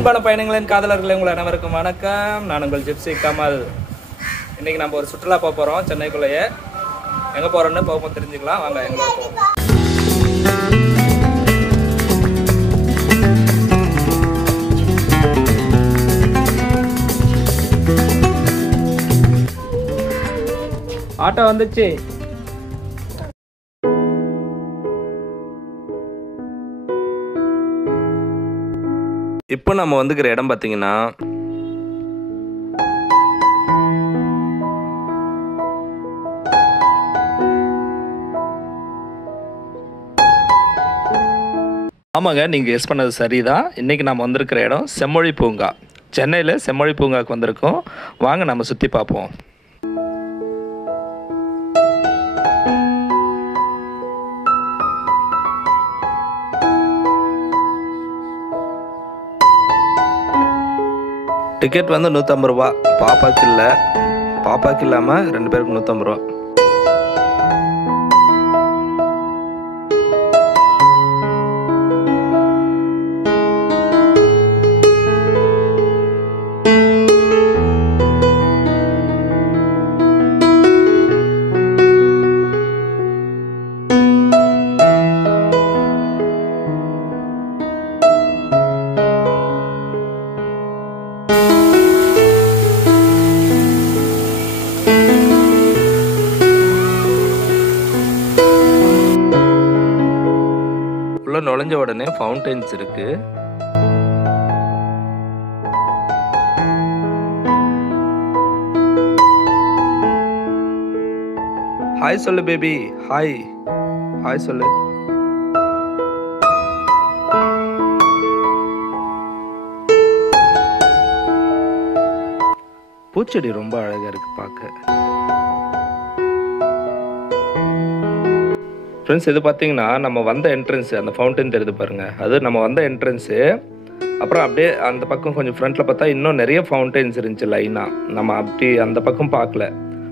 அன்பான பயணங்களின் காதலர்களே, உங்கள் அனைவருக்கும் வணக்கம். நான் உங்கள் ஜிப்சி கமல். இன்றைக்கி நம்ம ஒரு சுற்றுலா போக போகிறோம். சென்னைக்குள்ளேயே எங்கே போகிறோன்னு போகும்போது தெரிஞ்சுக்கலாம். வாங்க எங்களோட போவோம். ஆட்டோ வந்துச்சு. இப்போ நம்ம வந்துக்கிற இடம் பார்த்தீங்கன்னா ஆமாங்க, நீங்கள் கெஸ் பண்ணது சரிதான். இன்றைக்கி நம்ம வந்திருக்கிற இடம் செம்மொழி பூங்கா. சென்னையில் செம்மொழி பூங்காவுக்கு வந்திருக்கோம். வாங்க நம்ம சுற்றி பார்ப்போம். டிக்கெட் வந்து 150 ரூபா. பாப்பாக்கு இல்லாமல் 2 பேருக்கு 150 ரூபா. நுழைஞ்ச உடனே ஃபவுண்டைன்ஸ் இருக்கு. ஹாய் சொல்லு பேபி. ஹாய் சொல்லு. பூச்செடி ரொம்ப அழகா இருக்கு பார்க்க. ஃப்ரெண்ட்ஸ், இது பார்த்தீங்கன்னா நம்ம வந்த என்ட்ரன்ஸு, அந்த ஃபவுண்டைன் தெரியுது பாருங்கள், அது நம்ம வந்த என்ட்ரன்ஸு. அப்புறம் அப்படியே அந்த பக்கம் கொஞ்சம் ஃப்ரண்ட்டில் பார்த்தா இன்னும் நிறைய ஃபவுண்டைன்ஸ் இருந்துச்சு லைனாக. நம்ம அப்படி அந்த பக்கம் பார்க்கல,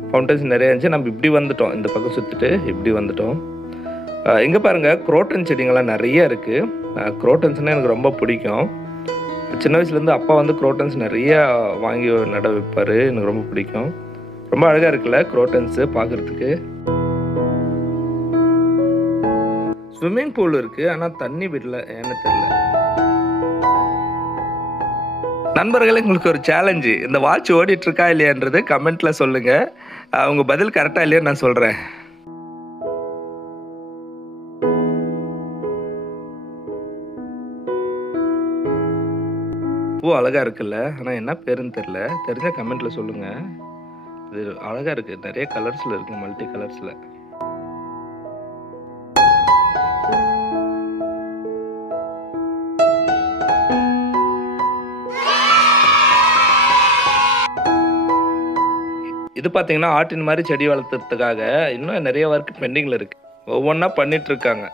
ஃபவுண்டைன்ஸ் நிறைய இருந்துச்சு. நம்ம இப்படி வந்துட்டோம், இந்த பக்கம் சுற்றிட்டு இப்படி வந்துட்டோம். இங்கே பாருங்கள், குரோட்டன் செடிங்கள்லாம் நிறைய இருக்குது. குரோட்டன்ஸ்னால் எனக்கு ரொம்ப பிடிக்கும். சின்ன வயசுலேருந்து அப்பா வந்து குரோட்டன்ஸ் நிறைய வாங்கி நட வைப்பார். எனக்கு ரொம்ப பிடிக்கும். ரொம்ப அழகாக இருக்குல்ல குரோட்டன்ஸு பார்க்குறதுக்கு. ஸ்விம்மிங் பூல் இருக்கு, ஆனால் தண்ணி விடல, ஏன்னு தெரியல. நண்பர்களே, உங்களுக்கு ஒரு சேலஞ்சு. இந்த வாட்ச் ஓடிட்டு இருக்கா இல்லையான்றது கமெண்ட்ல சொல்லுங்க. உங்க பதில் கரெக்டா இல்லையான்னு நான் சொல்றேன். பூ அழகா இருக்குல்ல, ஆனா என்ன பேருன்னு தெரியல. தெரிஞ்ச கமெண்ட்ல சொல்லுங்க. இது அழகா இருக்கு, நிறைய கலர்ஸ்ல இருக்கு, மல்டி கலர்ஸ்ல. இது பார்த்தீங்கன்னா ஆட்டின் மாதிரி செடி வளர்த்துறதுக்காக இன்னும் நிறைய ஒர்க் பெண்டிங்கில் இருக்குது. ஒவ்வொன்றா பண்ணிட்டு இருக்காங்க.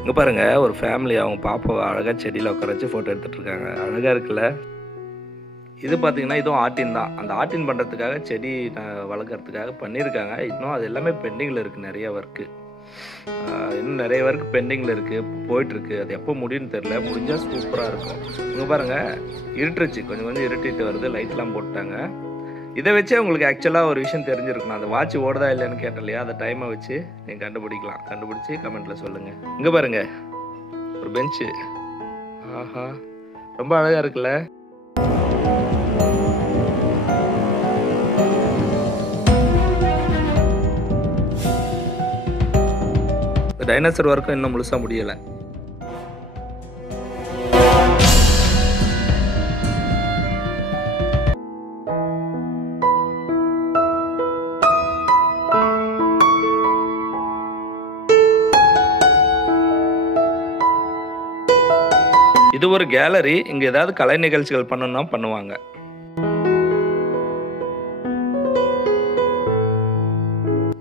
இங்கே பாருங்க, ஒரு ஃபேமிலி அவங்க பாப்பாவை அழகாக செடியில் உட்கார வச்சு ஃபோட்டோ எடுத்துகிட்டு இருக்காங்க. அழகாக இருக்குல்ல. இது பார்த்தீங்கன்னா இதுவும் ஆட்டின் தான். அந்த ஆட்டின் பண்ணுறதுக்காக செடி வளர்க்குறதுக்காக பண்ணியிருக்காங்க. இன்னும் அது எல்லாமே பெண்டிங்கில் இருக்குது. நிறைய ஒர்க்கு, இன்னும் நிறைய ஒர்க் பெண்டிங்கில் இருக்குது, போயிட்டுருக்கு. அது எப்போ முடியும்னு தெரில. முடிஞ்சால் சூப்பராக இருக்கும். இங்கே பாருங்கள், இருட்டுருச்சு, கொஞ்சம் இருட்டிட்டு வருது, லைட்லாம் போட்டாங்க. இதை வச்சே உங்களுக்கு ஆக்சுவலாக ஒரு விஷயம் தெரிஞ்சிருக்கணும். அந்த வாட்ச் ஓடுதா இல்லைன்னு கேட்டேன் இல்லையா, அந்த டைமை வச்சு நீங்கள் கண்டுபிடிக்கலாம். கண்டுபிடிச்சி கமெண்ட்டில் சொல்லுங்கள். இங்கே பாருங்கள், ஒரு பெஞ்சு. ஆஹா, ரொம்ப அழகாக இருக்குல்ல. டைனோசர் ஒர்க்கும் இன்னும் முழுசா முடியலை. இது ஒரு கேலரி. இங்க ஏதாவது கலை நிகழ்ச்சிகள் பண்ணணும்னா பண்ணுவாங்க.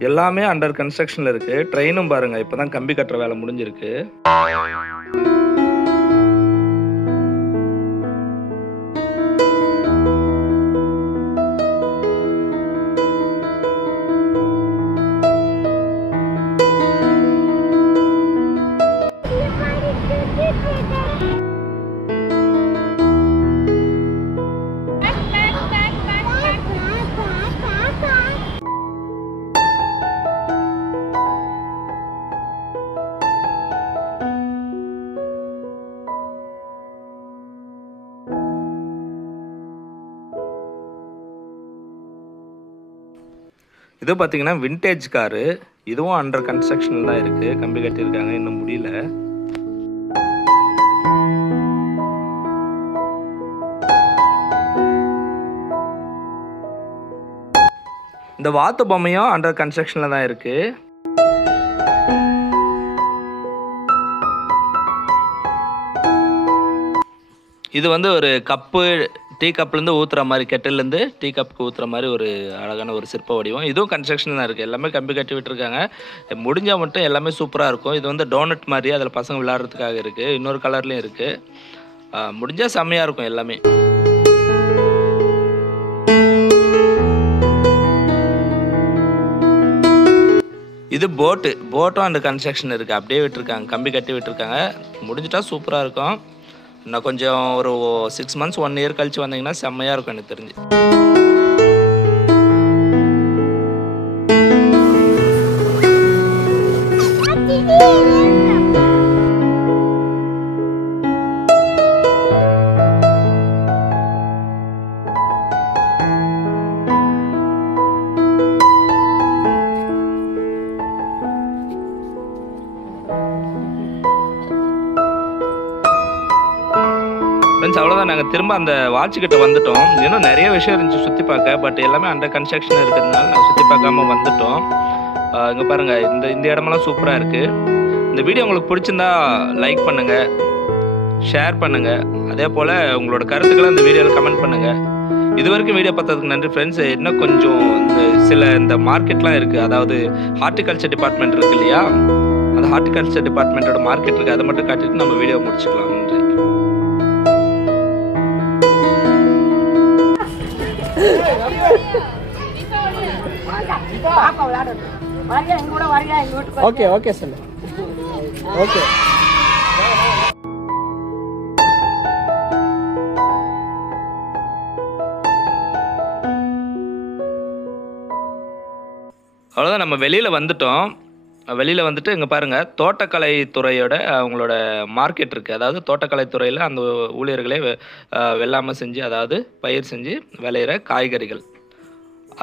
எல்லாமே அண்டர் கன்ஸ்ட்ரக்ஷன்ல இருக்கு. ட்ரெயினும் பாருங்க, இப்பதான் கம்பி கட்டுற வேலை முடிஞ்சிருக்கு. இது பார்த்தீங்கன்னா விண்டேஜ் காரு. இதுவும் அண்டர் கன்ஸ்ட்ரக்ஷனில் தான் இருக்குது. கம்பி கட்டியிருக்காங்க, இன்னும் முடியல. இந்த வாத்து பொம்மையும் அண்டர் கன்ஸ்ட்ரக்ஷனில் தான் இருக்குது. இது வந்து ஒரு கப்பு, டீ கப்லேருந்து ஊற்றுற மாதிரி, கெட்டிலேருந்து டீ கப்புக்கு ஊற்றுற மாதிரி ஒரு அழகான ஒரு சிற்ப வடிவம். இதுவும் கன்ஸ்ட்ரக்ஷன் தான் இருக்குது. எல்லாமே கம்பி கட்டி விட்டுருக்காங்க. முடிஞ்சால் மட்டும் எல்லாமே சூப்பராக இருக்கும். இது வந்து டோனட் மாதிரி, அதில் பசங்க விளையாடுறதுக்காக இருக்குது. இன்னொரு கலர்லேயும் இருக்குது. முடிஞ்சால் செம்மையாக இருக்கும் எல்லாமே. இது போட்டும் அந்த கன்ஸ்ட்ரக்ஷன் இருக்குது. அப்படியே விட்டுருக்காங்க, கம்பி கட்டி விட்டுருக்காங்க. முடிஞ்சிட்டா சூப்பராக இருக்கும். இன்னும் கொஞ்சம் ஒரு 6 months 1 year கழிச்சு வந்தீங்கன்னா செம்மையாக இருக்கும் எனக்கு தெரிஞ்சு. ஃப்ரெண்ட்ஸ், அவ்வளோதான். நாங்கள் திரும்ப அந்த வாட்சுக்கிட்ட வந்துட்டோம். இன்னும் நிறைய விஷயம் இருந்துச்சு சுற்றி பார்க்க. பட் எல்லாமே அண்டர் கன்ஸ்ட்ரக்ஷன் இருக்கிறதுனால நாங்கள் சுற்றி பார்க்காம வந்துட்டோம். இங்கே பாருங்கள், இந்த இடமெல்லாம் சூப்பராக இருக்குது. இந்த வீடியோ உங்களுக்கு பிடிச்சிருந்தா லைக் பண்ணுங்கள், ஷேர் பண்ணுங்கள். அதே போல் உங்களோட கருத்துக்களை இந்த வீடியோவில் கமெண்ட் பண்ணுங்கள். இது வரைக்கும் வீடியோ பார்த்ததுக்கு நன்றி ஃப்ரெண்ட்ஸ். இன்னும் கொஞ்சம் இந்த மார்க்கெட்லாம் இருக்குது. அதாவது ஹார்டிகல்ச்சர் டிபார்ட்மெண்ட் இருக்குது இல்லையா, அந்த ஹார்டிகல்ச்சர் டிபார்ட்மெண்ட்டோட மார்க்கெட் இருக்குது. அதை மட்டும் காட்டிட்டு நம்ம வீடியோ முடிச்சுக்கலாம். நன்றி. ஓகே ஓகே சொல்லு. ஓகே அவ்வளோதான். நம்ம வெளியில் வந்துட்டோம். வெளியில் வந்துட்டு இங்கே பாருங்கள், தோட்டக்கலைத்துறையோட அவங்களோட மார்க்கெட் இருக்குது. அதாவது தோட்டக்கலைத்துறையில் அந்த ஊழியர்களே வெள்ளாமை செஞ்சு, அதாவது பயிர் செஞ்சு விளையிற காய்கறிகள்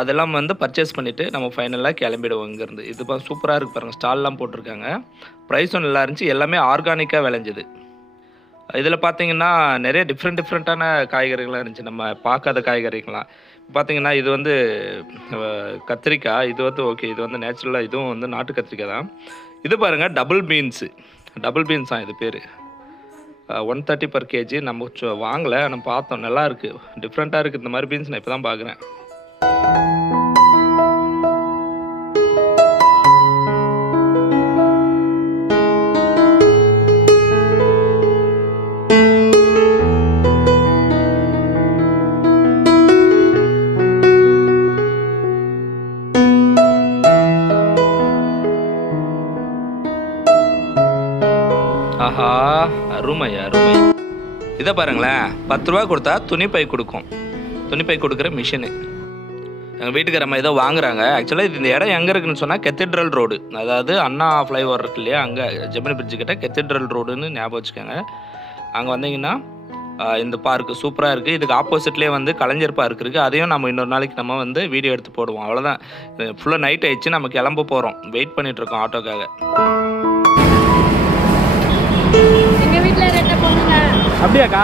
அதெல்லாம் வந்து பர்ச்சேஸ் பண்ணிவிட்டு நம்ம ஃபைனலாக கிளம்பிடுவோம் இங்கேருந்து. இது சூப்பராக இருக்குது பாருங்கள். ஸ்டால்லாம் போட்டிருக்காங்க. ப்ரைஸும் நல்லா இருந்துச்சு. எல்லாமே ஆர்கானிக்காக விளைஞ்சது. இதில் பார்த்தீங்கன்னா நிறைய டிஃப்ரெண்ட்டான காய்கறிகள்லாம் இருந்துச்சு, நம்ம பார்க்காத காய்கறிகள்லாம். பார்த்தீங்கன்னா இது வந்து கத்திரிக்காய். இது வந்து ஓகே, இது வந்து நேச்சுரலாக, இதுவும் வந்து நாட்டு கத்திரிக்காய் தான். இது பாருங்கள், டபுள் பீன்ஸ் தான் இது பேர். 130 per kg. நம்ம வாங்கலை, நம்ம பார்த்தோம். நல்லா இருக்குது, டிஃப்ரெண்ட்டாக இருக்குது. இந்த மாதிரி பீன்ஸ் நான் இப்போ தான் பார்க்குறேன். ஆஹா, அருமை. இதை பாருங்களேன், 10 ரூபா கொடுத்தா துணிப்பை கொடுக்கும். துணிப்பை கொடுக்குற மிஷினு. எங்கள் வீட்டுக்கு நம்ம ஏதோ வாங்குறாங்க. ஆக்சுவலாக இந்த இடம் எங்கே இருக்குதுன்னு சொன்னால் கெத்தீட்ரல் ரோடு, அதாவது அண்ணா ஃப்ளைஓவர் இருக்கு இல்லையா, அங்கே ஜெமினி பிரிட்ஜு கிட்ட கெத்தீட்ரல் ரோடுன்னு ஞாபகம் வச்சுக்கோங்க. அங்கே வந்தீங்கன்னா இந்த பார்க்கு சூப்பராக இருக்குது. இதுக்கு ஆப்போசிட்லேயே வந்து கலைஞர் பார்க் இருக்குது. அதையும் நம்ம இன்னொரு நாளைக்கு நம்ம வந்து வீடியோ எடுத்து போடுவோம். அவ்வளோதான். ஃபுல்லாக நைட் ஆயிடுச்சு, நம்ம கிளம்ப போகிறோம். வெயிட் பண்ணிகிட்ருக்கோம் ஆட்டோக்காக. அப்படியாக்கா?